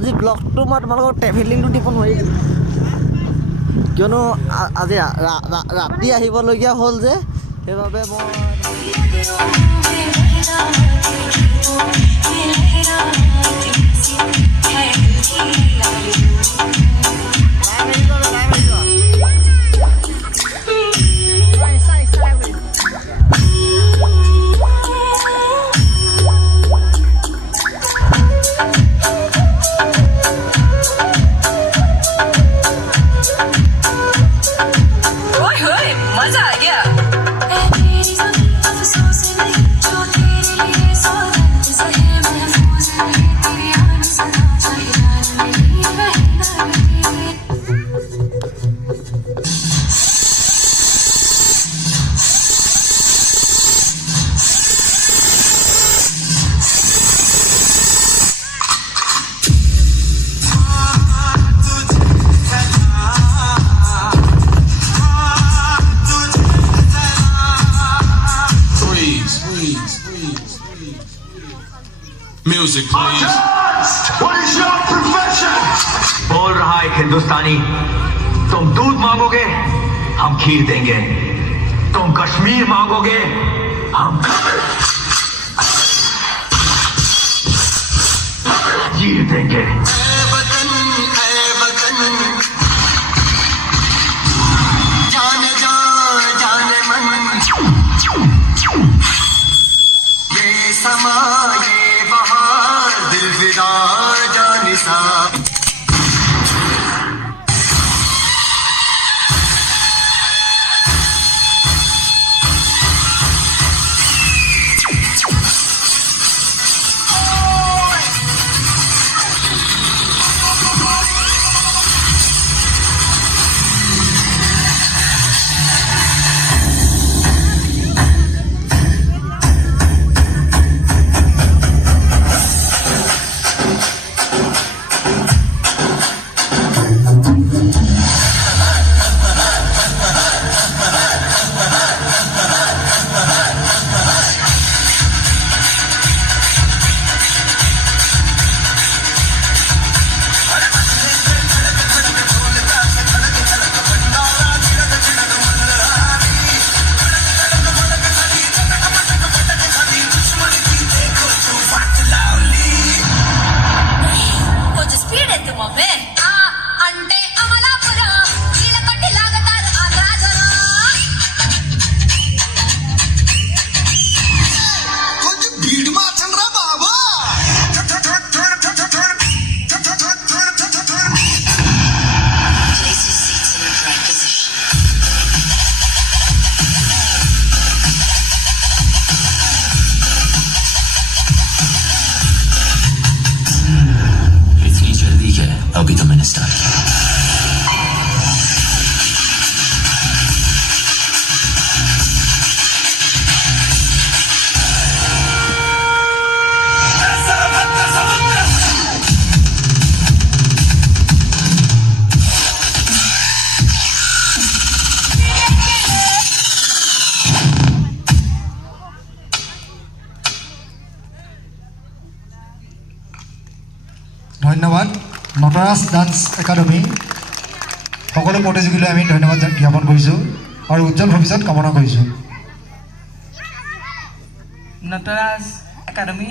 আজি ব্লগটো মই তোমালোকৰ ট্ৰেভেলিংটো দিব নোৱাৰিম কিয়নো আজি ৰাতি আহিবলগীয়া হ'ল যে সেইবাবে মই Music, please. What is your profession? बोल रहा एक हिंदुस्तानी तुम दूध मांगोगे हम खीर देंगे तुम कश्मीर मांगोगे हम जीर देंगे जाने जा जाने मन ये समा ये बहार दिल विदा जाने सा अभी तो मैंने स्टार्ट किया ধন্যবাদ নটৰাজ ডান্স একাডেমি সকলো প্ৰতিযোগীলৈ আমি ধন্যবাদ জ্ঞাপন কৰিছোঁ আৰু উজ্জ্বল ভৱিষ্যত কামনা কৰিছোঁ নটৰাজ একাডেমি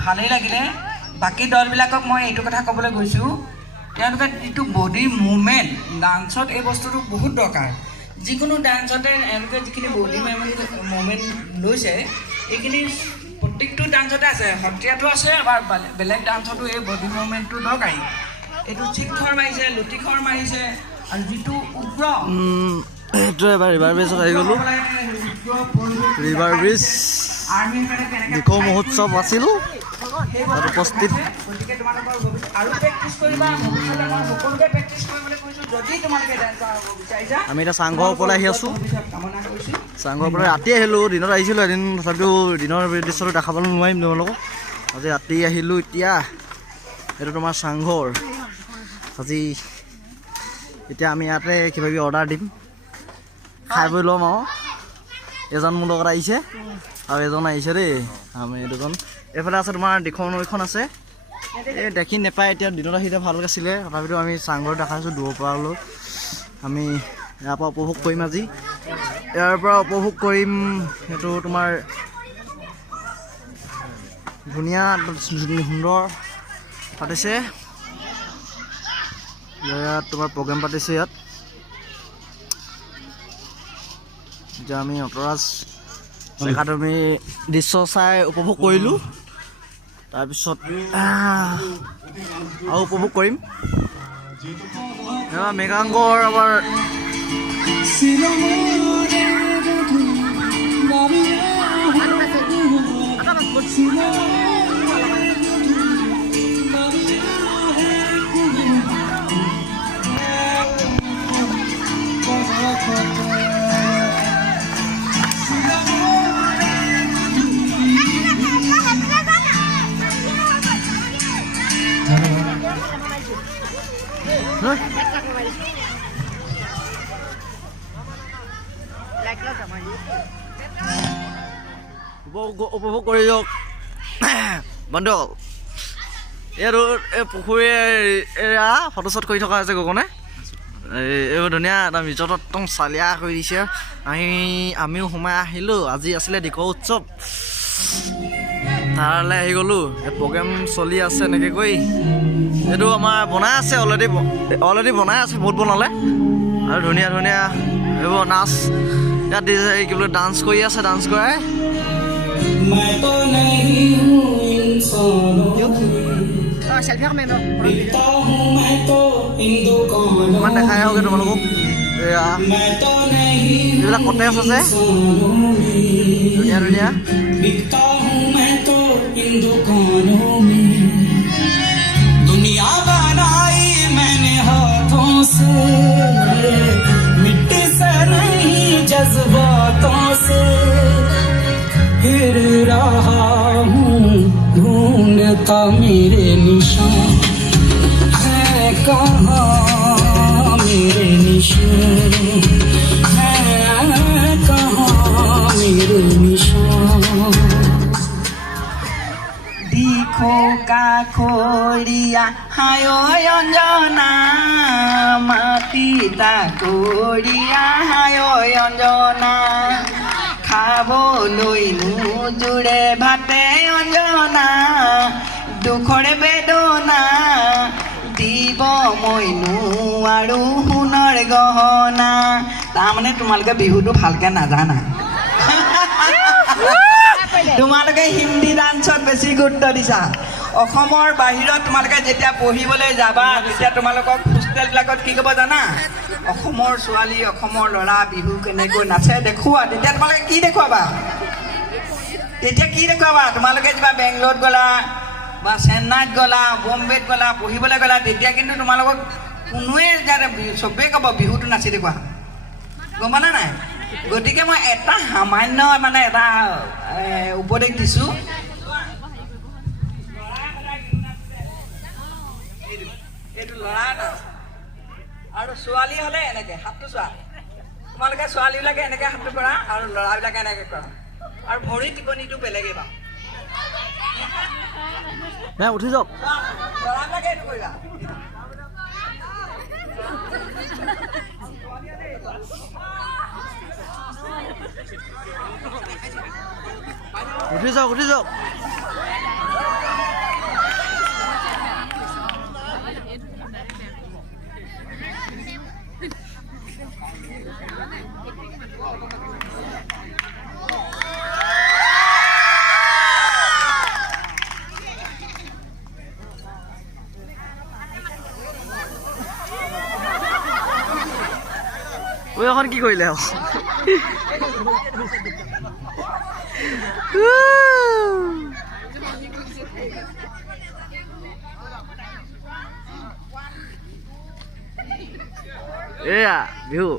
ভালেই লাগিলে বাকী দলবিলাকক মই এইটো কথা ক'বলৈ গৈছোঁ তেওঁলোকে যিটো বডি মুভমেণ্ট ডান্সত এই বস্তুটো বহুত দৰকাৰ যিকোনো ডান্সতে এওঁলোকে যিখিনি বডি মুভমেণ্ট লৈছে এইখিনি প্ৰত্যেকটো ডান্সতে আছে সত্ৰীয়াটো আছে বা বেলেগ ডান্সতো এই বডি মুভমেণ্টটো দৰকাৰী এইটো চিকখৰ মাৰিছে লুটিখৰ মাৰিছে আৰু যিটো উগ্ৰ এইটো এবাৰ ৰিভাৰ ব্ৰিজত আহি গ'লোঁ ৰিভাৰ ব্ৰিজ দিখৌ মহোৎসৱ আছিল তাত উপস্থিত গতিকে তোমালোকৰ আৰু প্ৰেক্টিছ কৰিবা ভৱিষ্যতে মই সকলোকে প্ৰেক্টিছ কৰিবলৈ কৈছোঁ যদি তোমালোকে ডান্সাৰ হ'ব বিচাৰিছা আমি এতিয়া চাংঘৰ ওপৰলৈ আহি আছোঁ কামনা কৰিছোঁ চাংঘৰ পৰা ৰাতি আহিলোঁ দিনত আহিছিলোঁ এদিন তথাপিও দিনৰ দৃশ্যটো দেখাবলৈ নোৱাৰিম তোমালোকক আজি ৰাতি আহিলোঁ এতিয়া এইটো তোমাৰ চাংঘৰ আজি এতিয়া আমি ইয়াতে কিবা কিবি অৰ্ডাৰ দিম খাই বৈ ল'ম আৰু এজন মোৰ লগত আহিছে আৰু এজন আহিছে দেই আমি দুজন এইফালে আছে তোমাৰ দিখৌ নৈখন আছে এই দেখি নেপায় এতিয়া দিনত আহিলে ভাল আছিলে তথাপিতো আমি চাংঘৰ দেখাইছোঁ দূৰৰ পৰা হ'লেও আমি ইয়াৰ পৰা উপভোগ কৰিম আজি ইয়াৰ পৰা উপভোগ কৰিম সেইটো তোমাৰ ধুনীয়া সুন্দৰ পাতিছে ইয়াত তোমাৰ প্ৰগ্ৰেম পাতিছে ইয়াত এতিয়া আমি নটৰাজ একাডেমি দৃশ্য চাই উপভোগ কৰিলোঁ তাৰপিছত আৰু উপভোগ কৰিম মৃগাংকৰ আমাৰ উপভোগ কৰি যাওক বন্ধু এইটো এই পুখুৰী এয়া ফটোশ্বট কৰি থকা হৈছে গগনে এইবোৰ ধুনীয়া এটা ৰিজৰ্টত একদম চালিয়া কৰি দিছে আমিও সোমাই আহিলোঁ আজি আছিলে দিখৌ উৎসৱ তালৈ আহি গ'লোঁ এই প্ৰগ্ৰেম চলি আছে এনেকৈ কৰি এইটো আমাৰ বনাই আছে অলৰেডি বনাই আছে বহুত বনালে আৰু ধুনীয়া ধুনীয়া এইবোৰ নাচ ইয়াত কি বোলে ডান্স কৰি আছে ডান্স কৰাই ইমান দেখাই আহোঁগৈ তোমালোকক এয়া এইবিলাক কটেজ আছে ধুনীয়া ধুনীয়া दुनिया बनाई मैंने हाथों से मिट्टी से नहीं जज्बातों से फिर रहा हूँ ढूंढता मेरे निशान है कहाँ मेरे निशान है कहाँ मेरे निशान দিখৌ কাষৰীয়া হায় অঞ্জনা মাটি তাকৰীয়া হায় অঞ্জনা খাবলৈ নোজোৰে ভাতে অঞ্জনা দুখৰে বেদনা দিব মই নোৱাৰো সোণৰ গহনা তাৰমানে তোমালোকে বিহুটো ভালকৈ নাজানা তোমালোকে হিন্দী ডান্সত বেছি গুৰুত্ব দিছা অসমৰ বাহিৰত তোমালোকে যেতিয়া পঢ়িবলৈ যাবা তেতিয়া তোমালোকক হোষ্টেলবিলাকত কি ক'ব জানা অসমৰ ছোৱালী অসমৰ ল'ৰা বিহু কেনেকৈ নাচে দেখুওৱা তেতিয়া তোমালোকে কি দেখুৱাবা তোমালোকে কিবা বেংগলত গ'লা বা চেন্নাইত গ'লা বম্বেত গ'লা পঢ়িবলৈ গ'লা তেতিয়া কিন্তু তোমালোকক কোনোৱে চবেই ক'ব বিহুটো নাচি দেখুওৱা গম পালা নাই গতিকে মই এটা সামান্য মানে এটা উপদেশ দিছোঁ এইটো ল'ৰা এটা আৰু ছোৱালী হ'লে এনেকৈ হাতটো চোৱা তোমালোকে ছোৱালীবিলাকে এনেকৈ হাতটো কৰা আৰু ল'ৰাবিলাকে এনেকৈ কৰা আৰু ভৰি টিপনিটো বেলেগেই বাৰু উঠি যাওক ল'ৰাবিলাকে এইটো কৰিবা উঠি যাওক ঐ এখন কি কৰিলে এয়া বিহু